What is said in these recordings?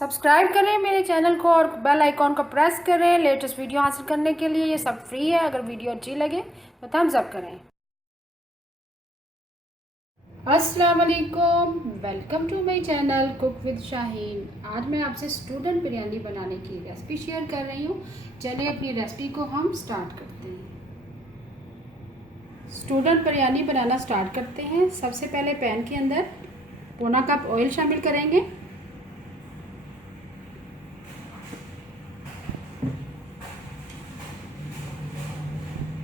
Subscribe करें मेरे channel को और बेल आइकॉन को प्रेस करें लेटेस्ट वीडियो हासिल करने के लिए। ये सब फ्री है। अगर वीडियो अच्छी लगे तो थम्स अप करें। अस्सलाम वालेकुम, welcome to my channel cook with Shaheen. आज मैं आपसे स्टूडेंट बिरयानी बनाने की रेसिपी शेयर कर रही हूँ। चलिए अपनी रेसिपी को हम स्टार्ट करते हैं। स्टूडेंट बिरयानी बनाना स्टार्ट करते हैं। सबसे पहले पैन के अंदर पौना कप ऑयल शामिल करेंगे।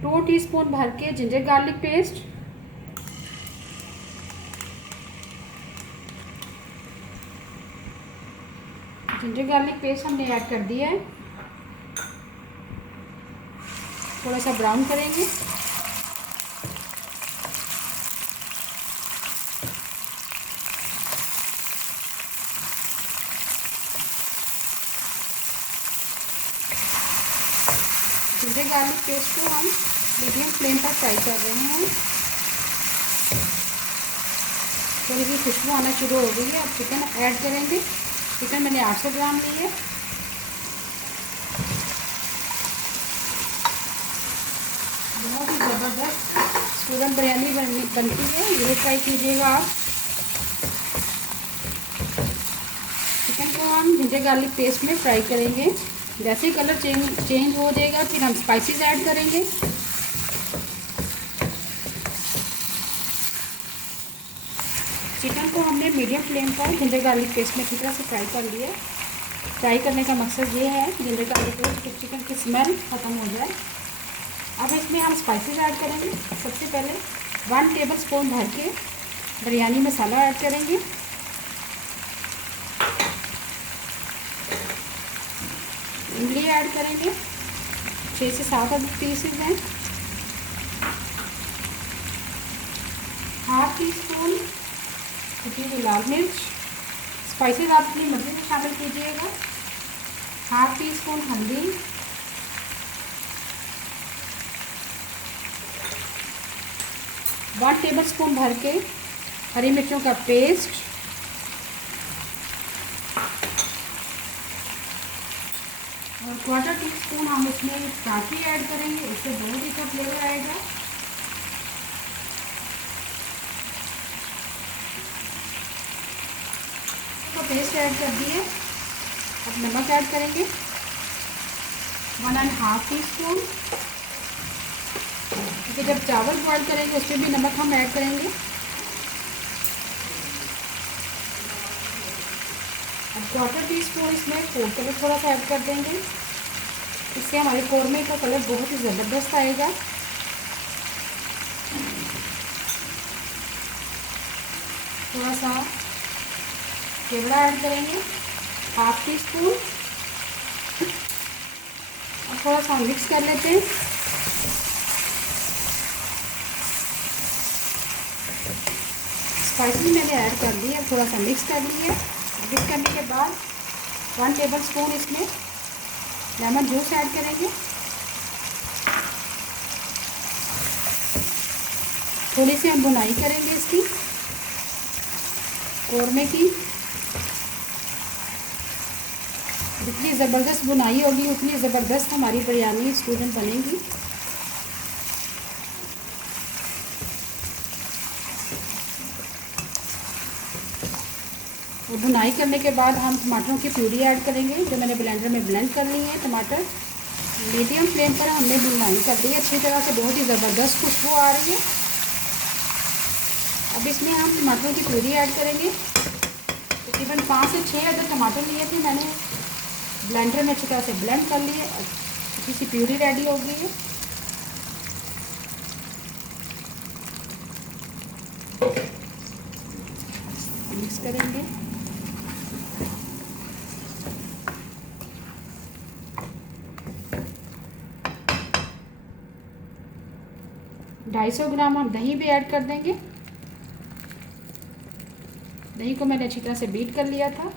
टू टीस्पून भर के ginger garlic paste, ginger garlic paste हमने ऐड कर दिया है। थोड़ा सा ब्राउन करेंगे। जिंजर गार्लिक पेस्ट को हम मीडियम फ्लेम पर फ्राई कर रहे हैं। थोड़ी सी खुशबू आना शुरू हो गई है। अब चिकन ऐड करेंगे। चिकन मैंने 800 ग्राम ली है। बहुत ही ज़बरदस्त स्टूडेंट बिरयानी बनती है, ये ट्राई कीजिएगा आप। चिकन को हम जिंजर गार्लिक पेस्ट में फ्राई करेंगे। जैसे ही कलर चेंज हो जाएगा फिर हम स्पाइसेस ऐड करेंगे। चिकन को हमने मीडियम फ्लेम पर जिंजर गार्लिक पेस्ट में अच्छी तरह से फ्राई कर लिया। फ्राई करने का मकसद ये है जिंजर गार्लिक पेस्ट कि चिकन की स्मेल ख़त्म हो जाए। अब इसमें हम स्पाइसेस ऐड करेंगे। सबसे पहले 1 टेबल स्पून भर के बिरयानी मसाला ऐड करेंगे। इमली ऐड करेंगे, 6 से 7 अदरक पीसेस हैं। हाफ टी स्पून कुटी हुई लाल मिर्च। स्पाइसेस आप अपनी मर्जी से शामिल कीजिएगा। हाफ टी स्पून हल्दी, 1 टेबल स्पून भर के हरी मिर्चों का पेस्ट, और 1/4 टी स्पून हम इसमें काफ़ी ऐड करेंगे। इससे बहुत ही अच्छा फ्लेवर आएगा। तो पेस्ट ऐड कर दिए। अब नमक ऐड करेंगे 1.5 टी स्पून, क्योंकि जब चावल बॉयल करेंगे उसमें भी नमक हम ऐड करेंगे। अब 1/4 टी स्पून इसमें फूड कलर थोड़ा सा ऐड कर देंगे। इससे हमारे कौरमे का कलर बहुत ही ज़बरदस्त आएगा। थोड़ा सा केवड़ा ऐड करेंगे, हाफ टी स्पून, और थोड़ा सा मिक्स कर लेते हैं। स्पाइसी मैंने ऐड कर दिया, थोड़ा सा मिक्स कर लिए। मिक्स करने के बाद 1 टेबल स्पून इसमें लेमन जूस ऐड करेंगे। थोड़ी सी हम भुनाई करेंगे इसकी कौरमे की। जितनी ज़बरदस्त बुनाई होगी उतनी ज़बरदस्त हमारी बिरयानी स्टूडेंट बनेगी। और भुनाई करने के बाद हम टमाटरों की प्यूरी ऐड करेंगे, जो मैंने ब्लेंडर में ब्लेंड कर ली है। टमाटर मीडियम फ्लेम पर हमने भुनाई कर दी है अच्छी तरह से। बहुत ही ज़बरदस्त खुशबू आ रही है। अब इसमें हम टमाटरों की प्यूरी ऐड करेंगे। तकरीबन 5 से 6 अदर टमाटर लिए थे मैंने, ब्लेंडर में अच्छी तरह से ब्लेंड कर लिए। अच्छी सी प्यूरी रेडी हो गई है। मिक्स करेंगे। ढाई 250 ग्राम हम दही भी ऐड कर देंगे। दही को मैंने अच्छी तरह से बीट कर लिया था।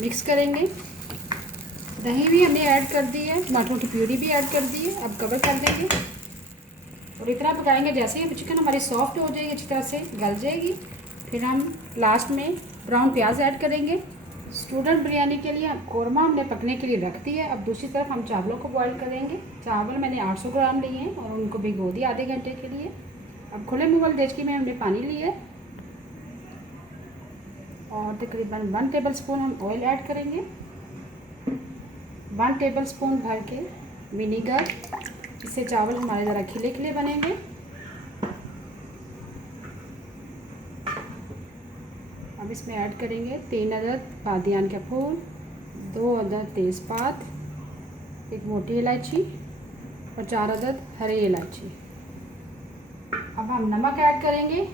मिक्स करेंगे। दही भी हमने ऐड कर दी है, टमाटरों की प्यूरी भी ऐड कर दी है। अब कवर कर देंगे और इतना पकाएंगे जैसे ही चिकन हमारी सॉफ्ट हो जाएगी, अच्छी तरह से गल जाएगी। फिर हम लास्ट में ब्राउन प्याज ऐड करेंगे। स्टूडेंट बिरयानी के लिए कौरमा हमने पकने के लिए रख दिया है। अब दूसरी तरफ हम चावलों को बॉईल करेंगे। चावल मैंने 800 ग्राम लिए हैं और उनको भिगो दिया आधे घंटे के लिए। अब खुले मुगल देचकी में हमने पानी लिया है और तकरीबन 1 टेबलस्पून हम ऑयल ऐड करेंगे। 1 टेबलस्पून भर के विनीगर, इससे चावल हमारे ज़रा खिले खिले बनेंगे। अब इसमें ऐड करेंगे 3 अदद बादियान का फूल, 2 अदद तेज़पात, 1 मोटी इलायची और 4 अदद हरी इलायची। अब हम नमक ऐड करेंगे।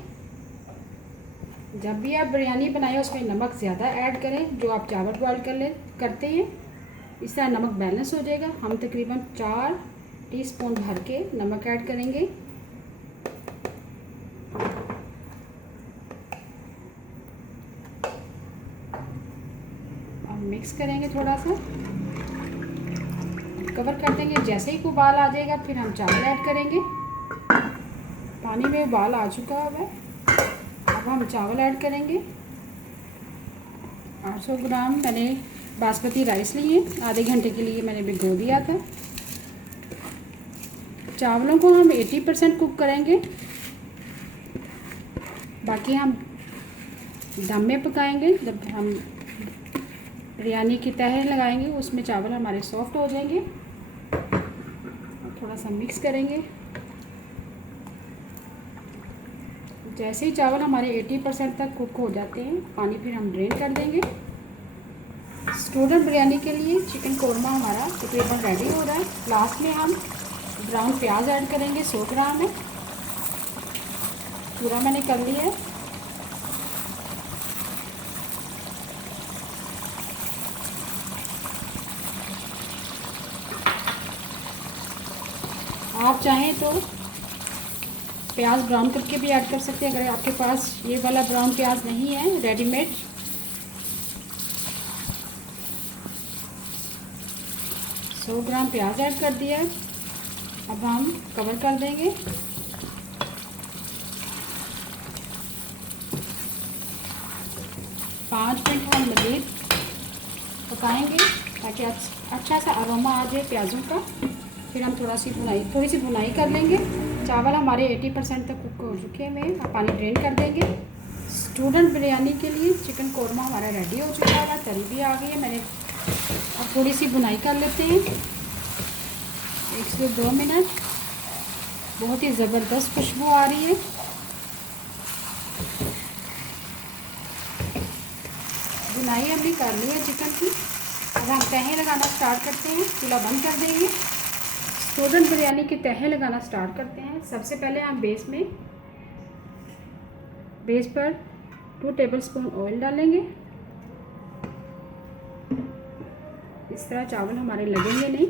जब भी आप बिरयानी बनाएं उसमें नमक ज़्यादा ऐड करें, जो आप चावल बॉयल करते हैं, इस तरह नमक बैलेंस हो जाएगा। हम तकरीबन 4 टीस्पून भर के नमक ऐड करेंगे। और मिक्स करेंगे, थोड़ा सा कवर कर देंगे। जैसे ही उबाल आ जाएगा फिर हम चावल ऐड करेंगे। पानी में उबाल आ चुका है। अब हम चावल ऐड करेंगे। 800 ग्राम मैंने बासमती राइस लिए, आधे घंटे के लिए मैंने भिगो दिया था। चावलों को हम 80% कुक करेंगे, बाकी हम दम में पकाएंगे। जब हम बिरयानी की तह लगाएंगे उसमें चावल हमारे सॉफ्ट हो जाएंगे। थोड़ा सा मिक्स करेंगे। जैसे ही चावल हमारे 80% तक कुक हो जाते हैं, पानी फिर हम ड्रेन कर देंगे। स्टूडेंट बिरयानी के लिए चिकन कौरमा हमारा तकरीबन रेडी हो रहा है। लास्ट में हम ब्राउन प्याज ऐड करेंगे 100 ग्राम है, पूरा मैंने कर लिया है। आप चाहें तो प्याज ब्राउन करके भी ऐड कर सकते हैं, अगर आपके पास ये वाला ब्राउन प्याज नहीं है रेडीमेड। सौ ग्राम प्याज ऐड कर दिया। अब हम कवर कर देंगे। पाँच मिनट हम मज़ीद पकाएंगे ताकि अच्छा सा अरोमा आ जाए प्याज़ों का। फिर हम थोड़ी सी भुनाई कर लेंगे। चावल हमारे 80% तक कुक हो चुके हैं। अब पानी ड्रेन कर देंगे। स्टूडेंट बिरयानी के लिए चिकन कौरमा हमारा रेडी हो चुका है, तरी भी आ गई है। मैंने अब थोड़ी सी भुनाई कर लेते हैं, 1 से 2 मिनट। बहुत ही ज़बरदस्त खुशबू आ रही है। भुनाई हमने कर ली है चिकन की। अब हम तहें लगाना स्टार्ट करते हैं। चूल्हा बंद कर देंगे। स्टूडेंट बिरयानी की तहें लगाना स्टार्ट करते हैं। सबसे पहले हम बेस पर 2 टेबलस्पून ऑयल डालेंगे। इस तरह चावल हमारे लगेंगे नहीं।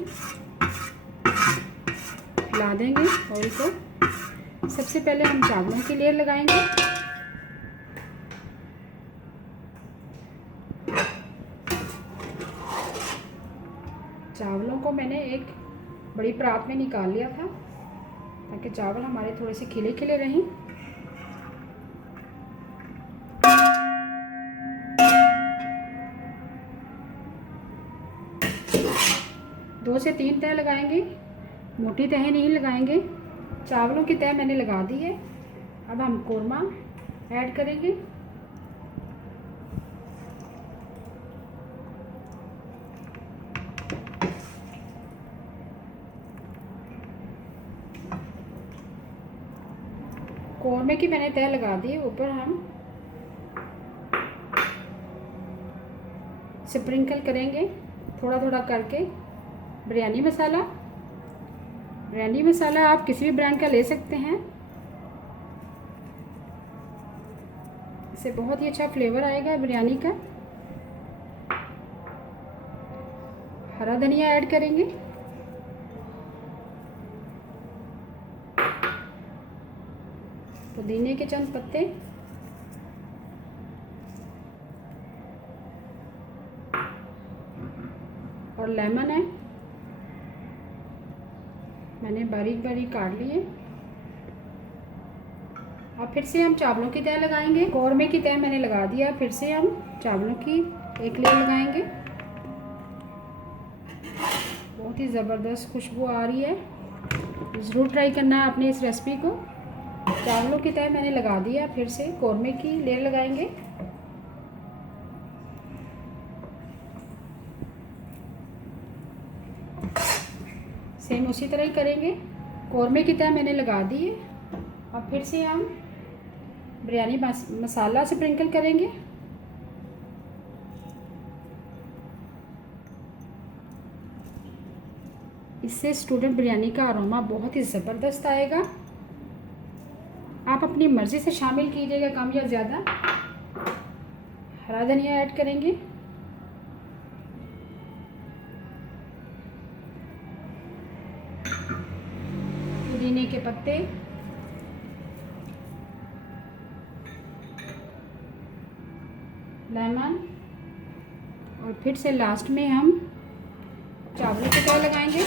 हिला देंगे ऑयल को। सबसे पहले हम चावलों की लेयर लगाएंगे। चावलों को मैंने एक बड़ी परात में निकाल लिया था ताकि चावल हमारे थोड़े से खिले खिले रहें। दो से 3 तह लगाएंगे, मोटी तह नहीं लगाएंगे। चावलों की तह मैंने लगा दी है। अब हम कौरमा ऐड करेंगे। कौरमे की मैंने तह लगा दी है। ऊपर हम स्प्रिंकल करेंगे थोड़ा थोड़ा करके बिरयानी मसाला आप किसी भी ब्रांड का ले सकते हैं। इससे बहुत ही अच्छा फ्लेवर आएगा बिरयानी का। हरा धनिया ऐड करेंगे। पुदीने के चंद पत्ते, और लेमन है, मैंने बारीक बारीक काट लिए। अब अब फिर से हम चावलों की तह लगाएंगे। कौरमे की तह मैंने लगा दिया, फिर से हम चावलों की एक लेयर लगाएंगे। बहुत ही ज़बरदस्त खुशबू आ रही है, ज़रूर ट्राई करना है आपने इस रेसिपी को। चावलों की तह मैंने लगा दिया, फिर से कौरमे की लेयर लगाएंगे। सेम उसी तरह ही करेंगे। कौरमे की तह मैंने लगा दी है। अब फिर से हम बिरयानी मसाला स्प्रिंकल करेंगे। इससे स्टूडेंट बिरयानी का अरोमा बहुत ही ज़बरदस्त आएगा। आप अपनी मर्ज़ी से शामिल कीजिएगा, कम या ज़्यादा। हरा धनिया ऐड करेंगे। पुदीने के पत्ते, लेमन, और फिर से लास्ट में हम चावलों की तह लगाएंगे।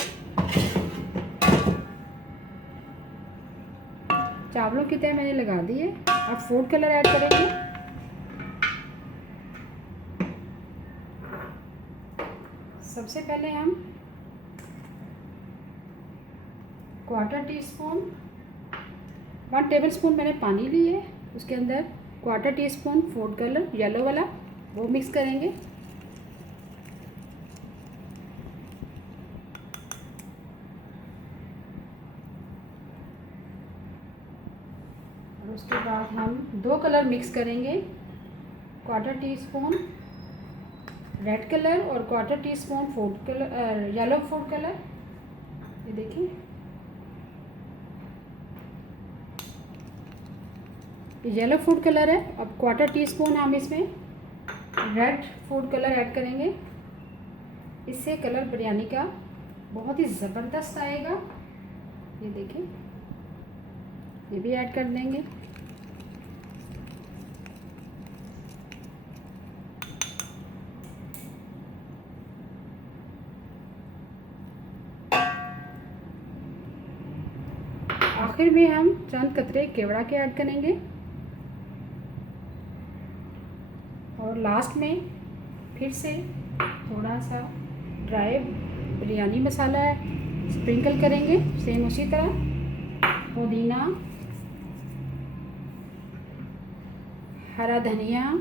चावलों की तह मैंने लगा दी है। अब फूड कलर ऐड करेंगे। सबसे पहले हम क्वार्टर टी स्पून, 1 टेबलस्पून मैंने पानी ली है, उसके अंदर quarter teaspoon food colour yellow वाला, वो मिक्स करेंगे। और उसके बाद हम 2 कलर मिक्स करेंगे, quarter teaspoon red colour और quarter teaspoon food colour yellow food colour. ये देखिए, येलो फूड कलर है। अब क्वार्टर टी स्पून हम इसमें रेड फूड कलर ऐड करेंगे। इससे कलर बिरयानी का बहुत ही ज़बरदस्त आएगा। ये देखिए, ये भी ऐड कर देंगे। आखिर में हम चंद कतरे केवड़ा के ऐड करेंगे। और लास्ट में फिर से थोड़ा सा ड्राई बिरयानी मसाला स्प्रिंकल करेंगे, सेम उसी तरह। पुदीना, हरा धनिया,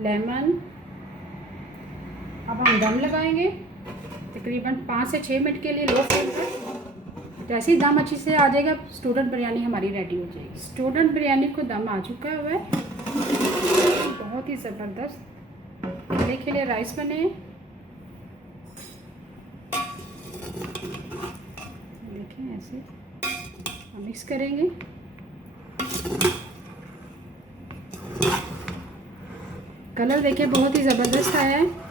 लेमन। अब हम दम लगाएंगे तकरीबन 5 से 6 मिनट के लिए लो फ्लेम पर। जैसे ही दम अच्छी से आ जाएगा, स्टूडेंट बिरयानी हमारी रेडी हो जाएगी। स्टूडेंट बिरयानी को दम आ चुका हुआ है, बहुत ही ज़बरदस्त खिले खिले राइस बने। देखिए, ऐसे मिक्स करेंगे। कलर देखिए बहुत ही ज़बरदस्त आया है।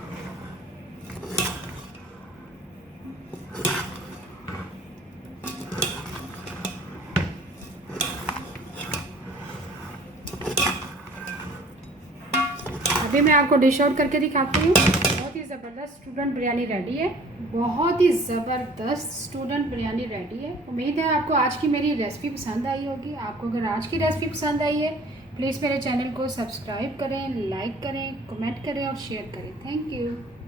अभी मैं आपको डिश आउट करके दिखाती हूँ। बहुत ही ज़बरदस्त स्टूडेंट बिरयानी रेडी है। बहुत ही ज़बरदस्त स्टूडेंट बिरयानी रेडी है। उम्मीद है आपको आज की मेरी रेसिपी पसंद आई होगी। आपको अगर आज की रेसिपी पसंद आई है, प्लीज़ मेरे चैनल को सब्सक्राइब करें, लाइक करें, कमेंट करें और शेयर करें। Thank you.